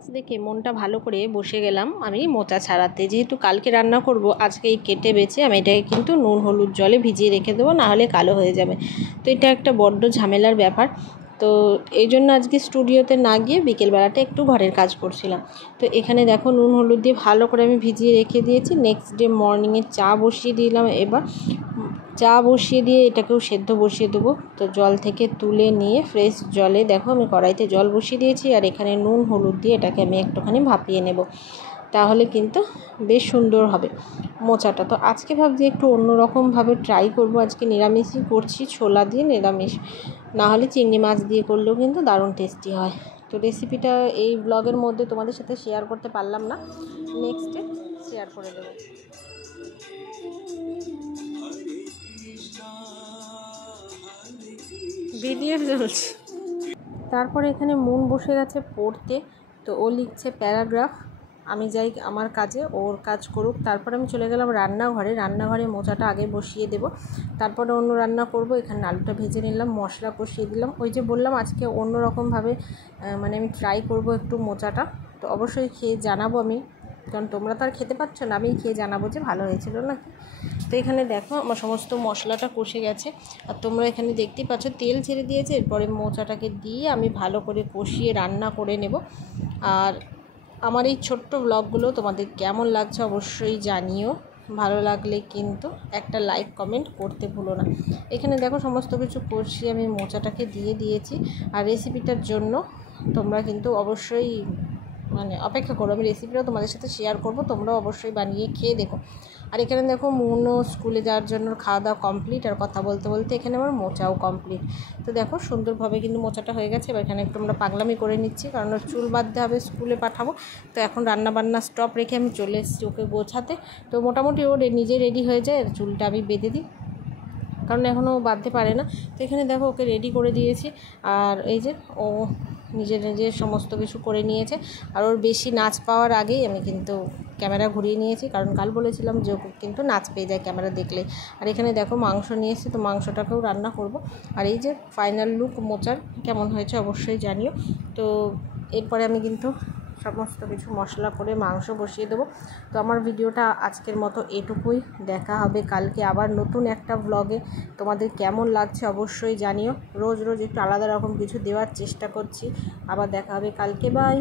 Chance দেখে মনটা ভালো করে বসে গেলাম আমি মোচা ছাড়াতে। যেহেতু কালকে রান্না করব, আজকেই কেটে বেছে আমি এটাকে কিন্তু নুন হলুদ জলে ভিজিয়ে রেখে দেবো, নাহলে কালো হয়ে যাবে। তো এটা একটা বড্ড ঝামেলার ব্যাপার। তো এই জন্য আজকে স্টুডিওতে না গিয়ে বিকেলবেলাটা একটু ঘরের কাজ করছিলাম। তো এখানে দেখো নুন হলুদ দিয়ে ভালো করে আমি ভিজিয়ে রেখে দিয়েছি। নেক্সট ডে মর্নিংয়ে চা বসিয়ে দিলাম। এবার চা বসিয়ে দিয়ে এটাকেও সেদ্ধ বসিয়ে দেবো। তো জল থেকে তুলে নিয়ে ফ্রেশ জলে দেখো আমি কড়াইতে জল বসিয়ে দিয়েছি, আর এখানে নুন হলুদ দিয়ে এটাকে আমি একটুখানি ভাপিয়ে নেব, তাহলে কিন্তু বেশ সুন্দর হবে মোচাটা। তো আজকে ভাবছি একটু অন্যরকমভাবে ট্রাই করব। আজকে নিরামিষই করছি, ছোলা দিয়ে নিরামিষ, না হলে চিংড়ি মাছ দিয়ে করলেও কিন্তু দারুণ টেস্টি হয়। তো রেসিপিটা এই ব্লগের মধ্যে তোমাদের সাথে শেয়ার করতে পারলাম না, নেক্সটে শেয়ার করে দেবো। ভিডিও চলছে। তারপরে এখানে মন বসে গেছে পড়তে। তো ও লিখছে প্যারাগ্রাফ, আমি যাই আমার কাজে, ওর কাজ করুক। তারপর আমি চলে গেলাম রান্নাঘরে মোচাটা আগে বসিয়ে দেব, তারপরে অন্য রান্না করব। এখানে আলুটা ভেজে নিলাম, মশলা কষিয়ে দিলাম। ওই যে বললাম আজকে অন্যরকমভাবে মানে আমি ট্রাই করব একটু মোচাটা। তো অবশ্যই খেয়ে জানাবো আমি, কারণ তোমরা তো আর খেতে পারছো না, আমি খেয়ে জানাবো যে ভালো হয়েছিল নাকি। তো এখানে দেখো আমার সমস্ত মশলাটা কষে গেছে, আর তোমরা এখানে দেখতেই পাচ্ছ তেল ছেড়ে দিয়েছে। এরপরে মোচাটাকে দিয়ে আমি ভালো করে কষিয়ে রান্না করে নেব। আর আমার এই ছোট্ট ব্লগগুলো তোমাদের কেমন লাগছে অবশ্যই জানিও। ভালো লাগলে কিন্তু একটা লাইক কমেন্ট করতে ভুলো না। এখানে দেখো সমস্ত কিছু কষিয়ে আমি মোচাটাকে দিয়ে দিয়েছি। আর রেসিপিটার জন্য তোমরা কিন্তু অবশ্যই মানে অপেক্ষা করো, আমি রেসিপিটাও তোমাদের সাথে শেয়ার করব, তোমরাও অবশ্যই বানিয়ে খেয়ে দেখো। আর এখানে দেখো মুনও স্কুলে যাওয়ার জন্য খাওয়া দাওয়া কমপ্লিট, আর কথা বলতে বলতে এখানে আমার মোচাও কমপ্লিট। তো দেখো সুন্দরভাবে কিন্তু মোচাটা হয়ে গেছে। এবার এখানে একটু আমরা পাগলামি করে নিচ্ছি, কারণ চুল বাঁধতে হবে, স্কুলে পাঠাবো। তো এখন রান্নাবান্না স্টপ রেখে আমি চলে এসেছি ওকে গোছাতে। তো মোটামুটি ও নিজে রেডি হয়ে যায়, চুলটা আমি বেঁধে দিই, কারণ এখনও বাঁধতে পারে না। তো এখানে দেখো ওকে রেডি করে দিয়েছি। আর এই যে ও নিজের সমস্ত কিছু করে নিয়েছে। আর ওর বেশি নাচ পাওয়ার আগেই আমি কিন্তু ক্যামেরা ঘুরিয়ে নিয়েছি, কারণ কাল বলেছিলাম যে ওকে কিন্তু নাচ পেয়ে যায় ক্যামেরা দেখলে। আর এখানে দেখো মাংস নিয়ে এসেছি, তো মাংসটাকেও রান্না করব। আর এই যে ফাইনাল লুক মোচার কেমন হয়েছে অবশ্যই জানিও। তো এরপরে আমি কিন্তু সমস্ত কিছু মশলা করে মাংস বসিয়ে দেবো। তো আমার ভিডিওটা আজকের মতো এটুকুই, দেখা হবে কালকে আবার নতুন একটা ব্লগে। তোমাদের কেমন লাগছে অবশ্যই জানিও। রোজ একটু আলাদা রকম কিছু দেওয়ার চেষ্টা করছি। আবার দেখা হবে কালকে, বাই।